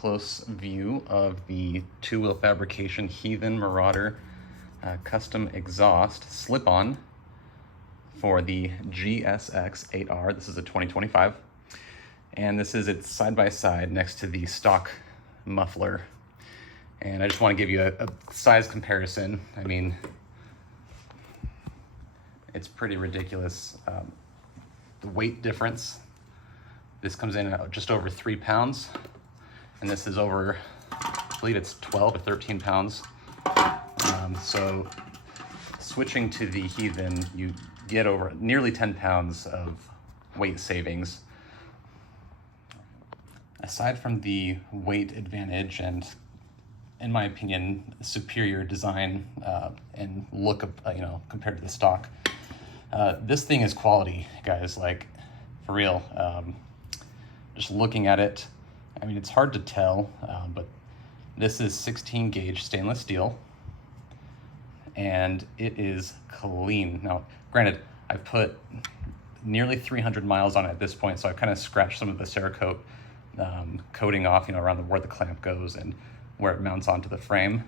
up-close view of the two-wheel fabrication Heathen Marauder custom exhaust slip-on for the GSX8R. This is a 2025, and this is it side-by-side next to the stock muffler. And I just want to give you a size comparison. I mean, it's pretty ridiculous. The weight difference. This comes in at just over 3 pounds, and this is over, I believe it's 12 or 13 pounds. So switching to the Heathen, you get over nearly 10 pounds of weight savings. Aside from the weight advantage and, in my opinion, superior design and look of, compared to the stock, this thing is quality, guys. Like, for real. Just looking at it, I mean, it's hard to tell, but this is 16 gauge stainless steel, and it is clean. Now, granted, I've put nearly 300 miles on it at this point, so I've kind of scratched some of the Cerakote coating off, around where the clamp goes and where it mounts onto the frame.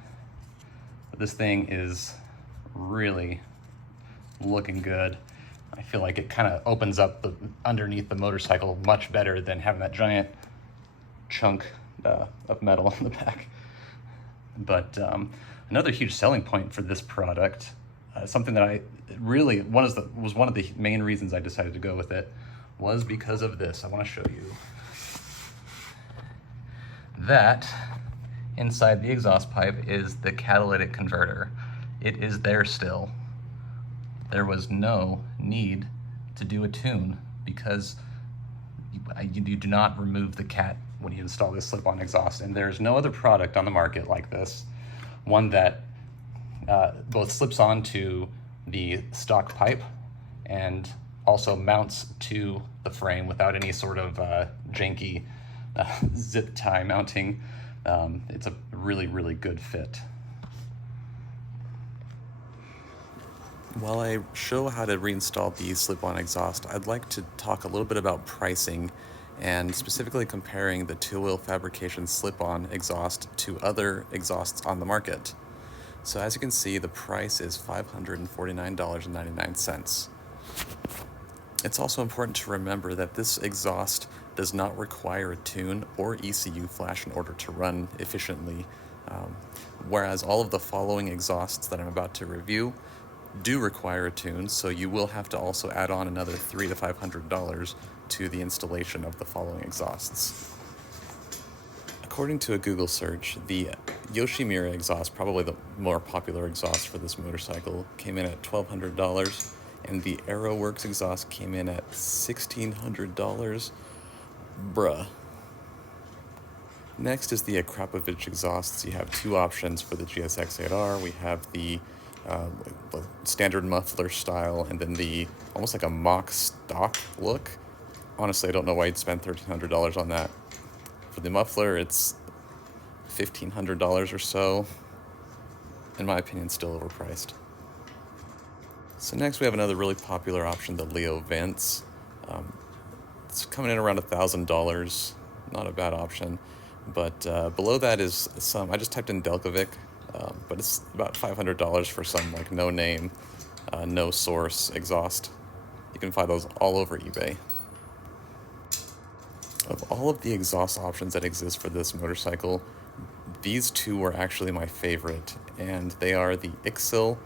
But this thing is really looking good. I feel like it kind of opens up the underneath the motorcycle much better than having that giant chunk of metal in the back. But another huge selling point for this product, something that I really was one of the main reasons I decided to go with it, was because of this. I want to show you that inside the exhaust pipe is the catalytic converter. It is there still. There was no need to do a tune because you do not remove the cat when you install this slip-on exhaust, and there's no other product on the market like this. One that both slips onto the stock pipe and also mounts to the frame without any sort of janky zip tie mounting. It's a really, really good fit. While I show how to reinstall the slip-on exhaust, I'd like to talk a little bit about pricing and specifically comparing the two-wheel fabrication slip-on exhaust to other exhausts on the market. So as you can see, the price is $549.99. It's also important to remember that this exhaust does not require a tune or ECU flash in order to run efficiently, whereas all of the following exhausts that I'm about to review do require a tune, so you will have to also add on another $300 to $500 to the installation of the following exhausts. According to a Google search, the Yoshimura exhaust, probably the more popular exhaust for this motorcycle, came in at $1,200, and the AeroWorks exhaust came in at $1,600. Bruh. Next is the Akrapovic exhausts. You have two options for the GSX8R. We have the standard muffler style, and then the almost like a mock stock look. Honestly, I don't know why you'd spend $1,300 on that. For the muffler, it's $1,500 or so. In my opinion, still overpriced. So next we have another really popular option, the Leo vents. It's coming in around $1,000. Not a bad option. But below that is some, I just typed in Delkovic, but it's about $500 for some like no name, no source exhaust. You can find those all over eBay. Of all of the exhaust options that exist for this motorcycle, these two were actually my favorite, and they are the Ixil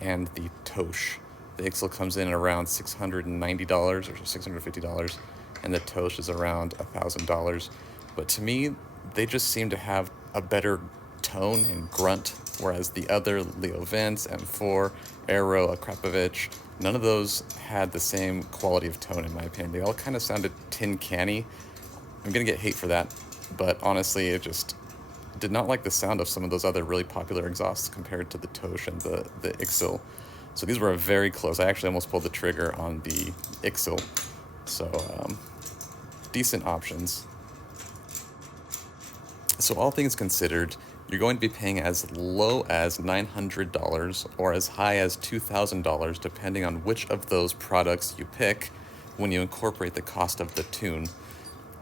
and the Tosh. The Ixil comes in around $690 or $650, and the Tosh is around $1,000. But to me, they just seem to have a better tone and grunt, whereas the other Leo Vents, M4, Aero, Akrapovic, none of those had the same quality of tone in my opinion. They all kind of sounded tin canny. I'm gonna get hate for that, but honestly, it just did not like the sound of some of those other really popular exhausts compared to the Tosh and the Ixil. So these were very close. I actually almost pulled the trigger on the Ixil. So decent options. So all things considered, you're going to be paying as low as $900 or as high as $2,000 depending on which of those products you pick when you incorporate the cost of the tune.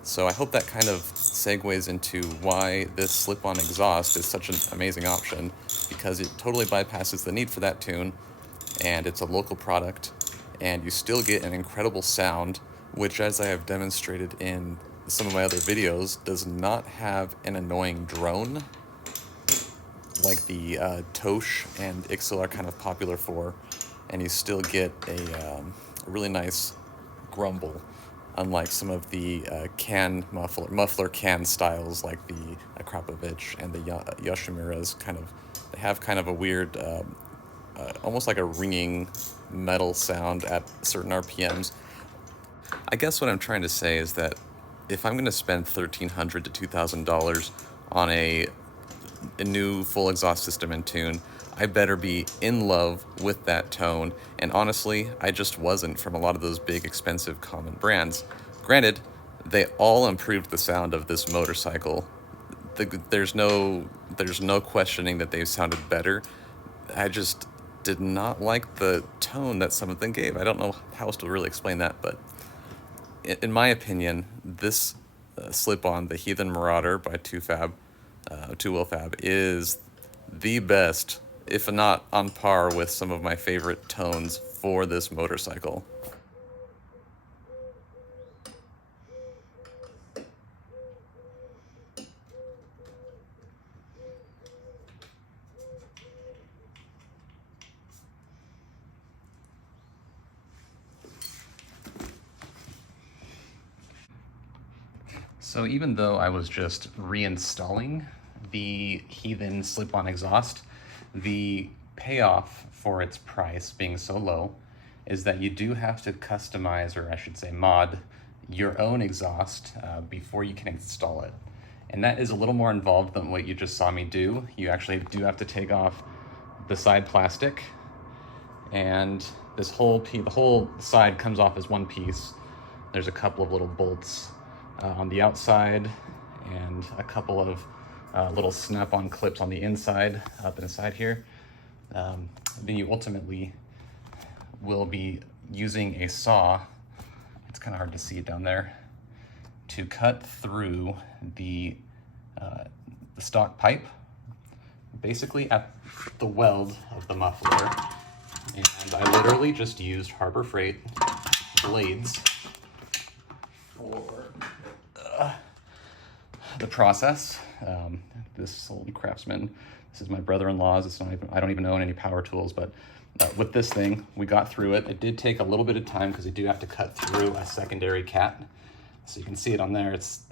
So I hope that kind of segues into why this slip-on exhaust is such an amazing option, because it totally bypasses the need for that tune, and it's a local product, and you still get an incredible sound, which, as I have demonstrated in some of my other videos, does not have an annoying drone like the Tosh and Ixil are kind of popular for, and you still get a really nice grumble, unlike some of the muffler can styles like the Akrapovich and the Yoshimura's. They have kind of a weird, almost like a ringing metal sound at certain RPMs. I guess what I'm trying to say is that if I'm going to spend $1,300 to $2,000 on a new full exhaust system and tune, I better be in love with that tone, and honestly, I just wasn't from a lot of those big, expensive, common brands. Granted, they all improved the sound of this motorcycle. There's no questioning that they sounded better. I just did not like the tone that some of them gave. I don't know how else to really explain that, but in my opinion, this slip-on, the Heathen Marauder by Two Wheel Fab, is the best, if not on par with some of my favorite tones for this motorcycle. So even though I was just reinstalling the Heathen slip-on exhaust, the payoff for its price being so low is that you do have to customize, or I should say mod, your own exhaust before you can install it. And that is a little more involved than what you just saw me do. You actually do have to take off the side plastic, and the whole side comes off as one piece. There's a couple of little bolts on the outside, and a couple of little snap-on clips on the inside, up in the side here. Then you ultimately will be using a saw, it's kind of hard to see it down there, to cut through the stock pipe, basically at the weld of the muffler. And I literally just used Harbor Freight blades for the process. This old Craftsman, this is my brother-in-law's. It's not even, I don't even own any power tools, but with this thing, we got through it. It did take a little bit of time because you do have to cut through a secondary cat. So you can see it on there. It's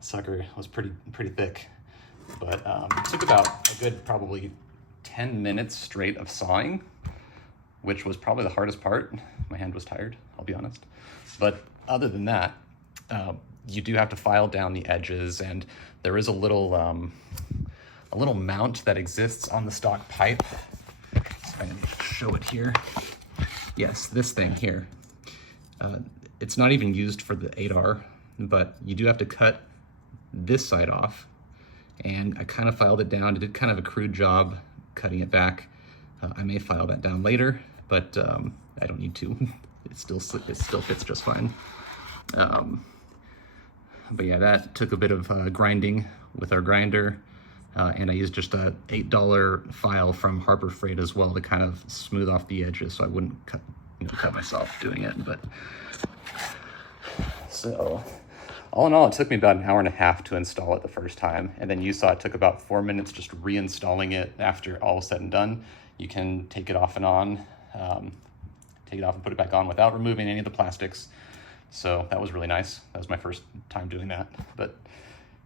sucker was pretty thick, but it took about a good probably 10 minutes straight of sawing, which was probably the hardest part. My hand was tired, I'll be honest. But other than that, you do have to file down the edges, and there is a little mount that exists on the stock pipe. So I can show it here. Yes, this thing here. It's not even used for the 8R, but you do have to cut this side off, and I kind of filed it down. I did kind of a crude job cutting it back. I may file that down later, but I don't need to. It still fits just fine. But yeah, that took a bit of grinding with our grinder, and I used just a $8 file from Harbor Freight as well to kind of smooth off the edges so I wouldn't cut myself doing it. But so all in all, it took me about an hour and a half to install it the first time, and then you saw it took about 4 minutes just reinstalling it after all was said and done. You can take it off and on, take it off and put it back on without removing any of the plastics. So that was really nice. That was my first time doing that. But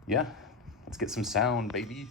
yeah, let's get some sound, baby.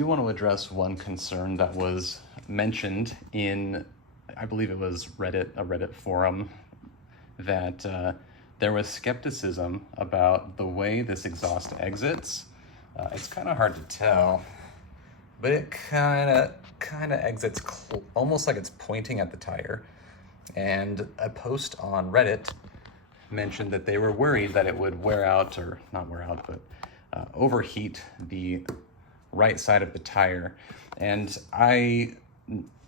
do want to address one concern that was mentioned in, I believe it was Reddit, a Reddit forum, that there was skepticism about the way this exhaust exits. It's kind of hard to tell, but it kind of exits almost like it's pointing at the tire. And a post on Reddit mentioned that they were worried that it would wear out, or not wear out, but overheat the right side of the tire. And I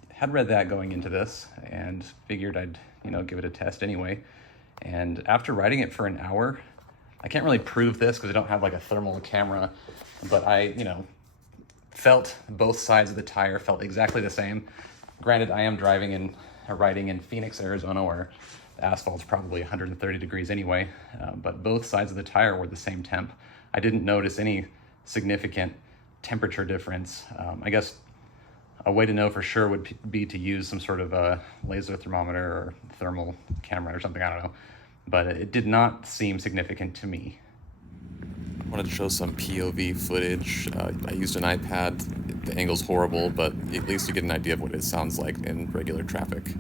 had read that going into this and figured I'd, give it a test anyway. And after riding it for an hour, I can't really prove this because I don't have like a thermal camera, but I, felt both sides of the tire felt exactly the same. Granted, I am riding in Phoenix, Arizona, where the asphalt's probably 130 degrees anyway, but both sides of the tire were the same temp. I didn't notice any significant temperature difference. I guess a way to know for sure would be to use some sort of a laser thermometer or thermal camera or something, I don't know. But it did not seem significant to me. I wanted to show some POV footage. I used an iPad. The angle's horrible, but at least you get an idea of what it sounds like in regular traffic.